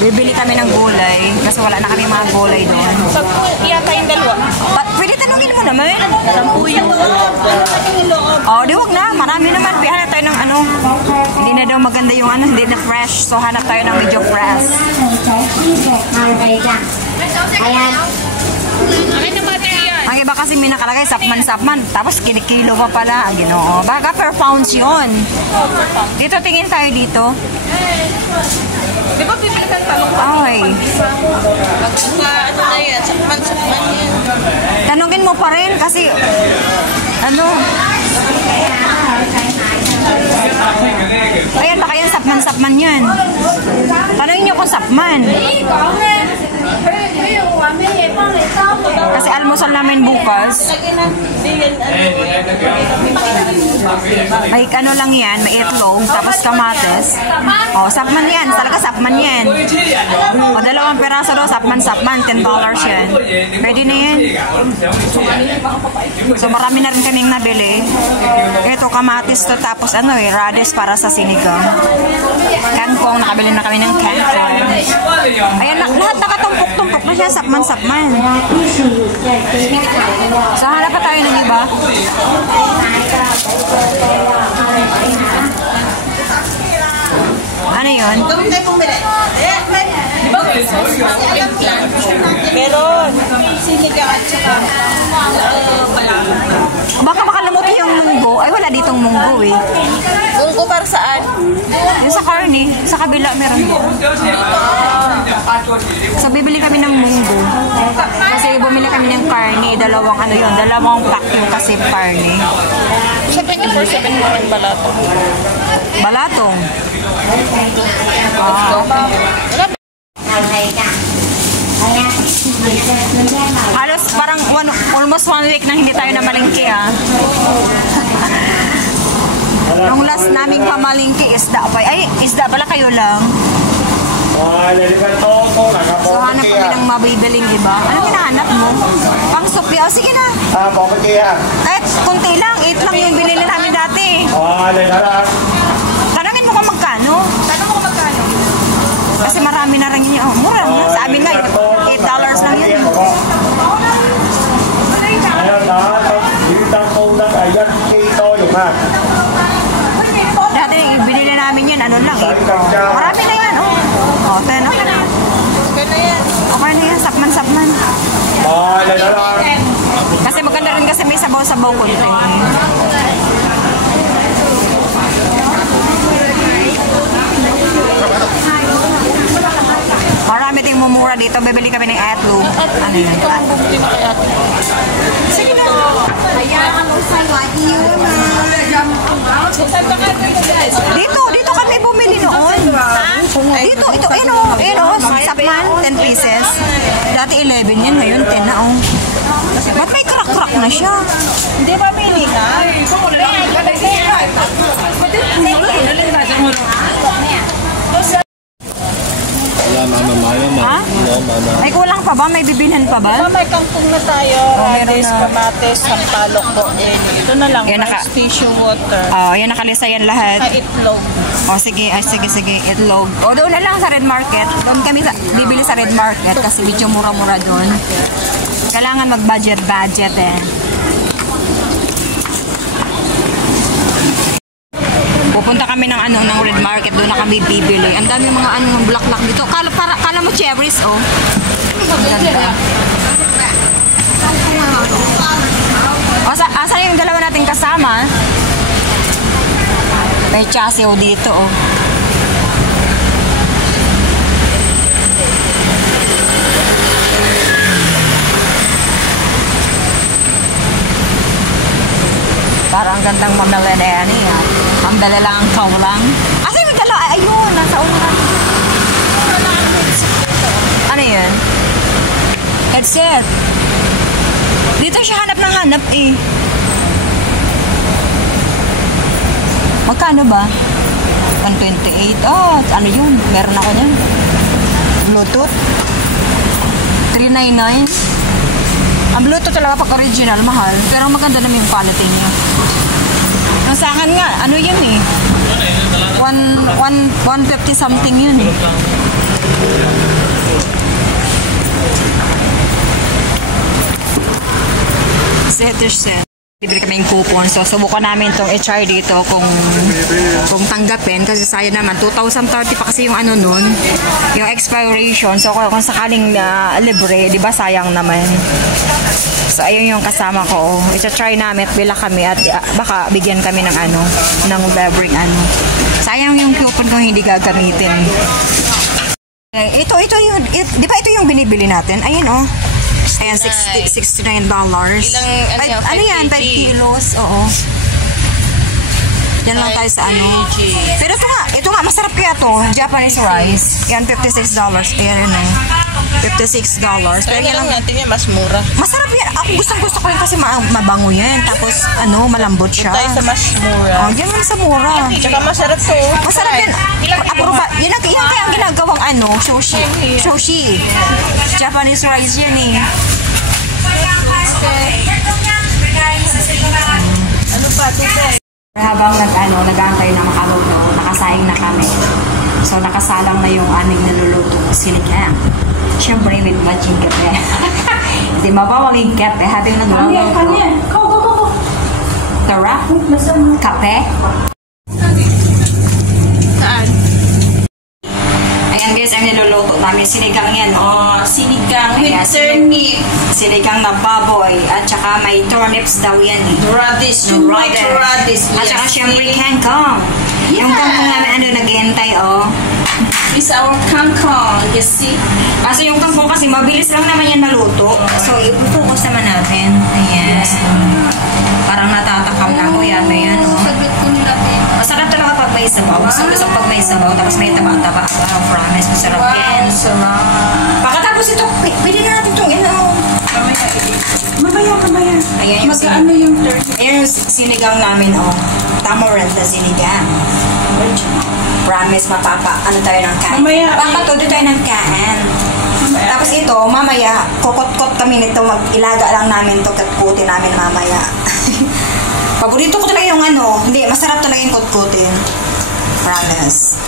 Bibili kami ng gulay kasi wala na kami mga gulay doon. Yata yung dalawa. Pwede tanungin mo naman. 10 yung Oh, di wag na. Marami naman. Hanap tayo ng ano. Hindi na daw maganda yung ano. Hindi na fresh. So, hanap tayo ng medyo fresh. Ayan. Ang iba kasi may nakalagay, sapman-sapman. Tapos kinikilo pa pala. Ginoo. Baka per pounds yun. Dito, tingin tayo dito. Di ba bibili ng talong pa? Ay. Magsuka, ano na yan? Sakman yan. Tanungin mo pa rin kasi ano. Ayan, baka yan sapman-sapman yan. Tanungin nyo kung sapman. Kasi almusal namin bukas. May ano lang yan, may itlog, tapos kamates. O, sapman yan. Talaga sapman yan. O, 2 peraso daw, sapman-sapman. $10 yan. Pwede na yan. So, marami na rin kaming nabili. Ito, kamatis to, tapos ano radish para sa sinigang. Kangkong, nakabili na kami ng kangkong. Ayan, lahat nakatumpok-tumpok na siya, sapman-sapman. So, hanap pa tayo ng iba. Ano yun? Di ba may sauce na eggplant? Meron. Sinigang at saka balakang. Baka makalamuti yung munggo. Ay, wala ditong munggo eh. Munggo para saan? Yung sa karne, sa kabila meron. So, bibili kami ng munggo. Kasi bumili kami ng karne, 2 ano yun, 2 pack yung kasi karne. 74.7 yung balatong. Balatong. Halos parang almost 1 week na hindi tayo namalingki Yung last naming pamalingki, isda pa. Ay, isda pala kayo lang. So, hanap kami ng mabibiling iba. Anong hinahanap mo? Pang supi. O, sige na. Kahit kunti lang. 8 lang yung binili namin dati. Tanungin mo kung magkano. Kasi marami na rin yun. Oh, mura na. Sa amin nga, $8 lang yun. Dati, binili namin yan. Ano lang, marami na yan. Oh, 10. Okay na. Okay na yan. Okay na yan. Sapman-sapman. Kasi maganda rin kasi may sabaw-sabaw konti. Marami tayong mumura dito. Bibili kami ng atlog. Ano yun? Sige na. Dito kami bumili noon. Dito, sapman, 10 pieces. Dati 11 yan, ngayon 10 na Ba't may crack-crack na siya? Hindi ba pili ka? Ha? May kulang pa ba? May bibilhan pa ba? May kangkong na tayo. Radish, kamatis, sampalok po. Ito na lang. Rice, tissue, water. Yan nakalisa yan lahat. Itlog. Sige. Itlog. Doon na lang sa Red Market. Doon kami bibili sa Red Market kasi medyo mura-mura doon. Kailangan mag-budget Pupunta kami ng Red Market, doon na kami bibili. Ang dami mga bulaklak dito. Kala mo cherries, Ang ganda. Asan yung dalawa nating kasama? May chaseo dito, Parang ang gandang mamili na yan Ang dala lang ang kaulang. Asa yung dalawa? Ayun, nasa unahan. Ano yun? Headset. Dito siya hanap ng hanap Magkano ba? 128. Ano yun? Meron ako niyan. Bluetooth. 399. Ang Bluetooth talaga pag original, mahal. Pero maganda naman yung quality niya. Yung sa akin nga, ano yun 150 something yun 50%. Bibili kami yung coupon. So, subukan namin itong i-try dito kung tanggapin. Kasi sayang naman. 2030 pa kasi yung ano nun. Yung expiration. So, kung sakaling libre, di ba sayang naman. So, ayun yung kasama ko. I-try namin at bila kami at baka bigyan kami ng ano, ng libreng ano. Sayang yung coupon kung hindi gagamitin. Ito yung, di ba ito yung binibili natin? Ayun oh. Ayan, $69. Ano yan? 5 kilos? Oo. Yan lang tayo sa ano. Pero ito nga, masarap kaya to. Japanese rice. Yan, $56. Ayan yun eh. $56. Pero yan lang natin yan, mas mura. Masarap yan. Ako gusto ko yan kasi mabango yan. Tapos, ano, malambot siya. Tayo sa mas mura. Oh, yan lang sa mura. Tsaka masarap to. Masarap yan. Yan kaya ang ginagawang ano, sushi. Sushi. Japanese rice yan eh. Ano pa ito? Habang nag-aantay na makaluto, nakasaing na kami. So, nakasalang na yung aming naluluto, sinigang. Siyempre, with matching kape. Hindi mabawang yung kape habang nagluluto. Tara? Kape? Saan? Ayan guys, ang niluluto namin, sinigang yan. Oh, sinigang with Ayan, turnip. Sinigang na baboy. At saka may turnips daw yan eh. Radish. Yung white radish. At saka Yes. siyempre kangkong. Yung kangkong namin naghihintay oh. It's our kangkong. You see? Kasi yung kangkong kasi mabilis lang naman yan maluto. So, i-focus naman natin. Ayan. Parang natatakam na ako yan. Ayan oh. Sagot ko nila Masarap talaga pag may sabaw. Gusto pag may sabaw. Tapos may taba-taba. Wow, promise. Masarap yan. sarap. Pagkatapos ito, pwede na natin itong Mamaya. Ayan yung Magkaano yung turnip? Ayan yung sinigang namin, oh. Tamarind na sinigang. Promise, ano tayo ng kain. Mamaya. Papatudo tayo ng kain. Tapos ito, mamaya, kukot-kot kami nito. Ilaga lang namin ito, kutkutin namin mamaya. Paborito ko talaga yung ano. Hindi, masarap talaga yung kutkutin. Promise.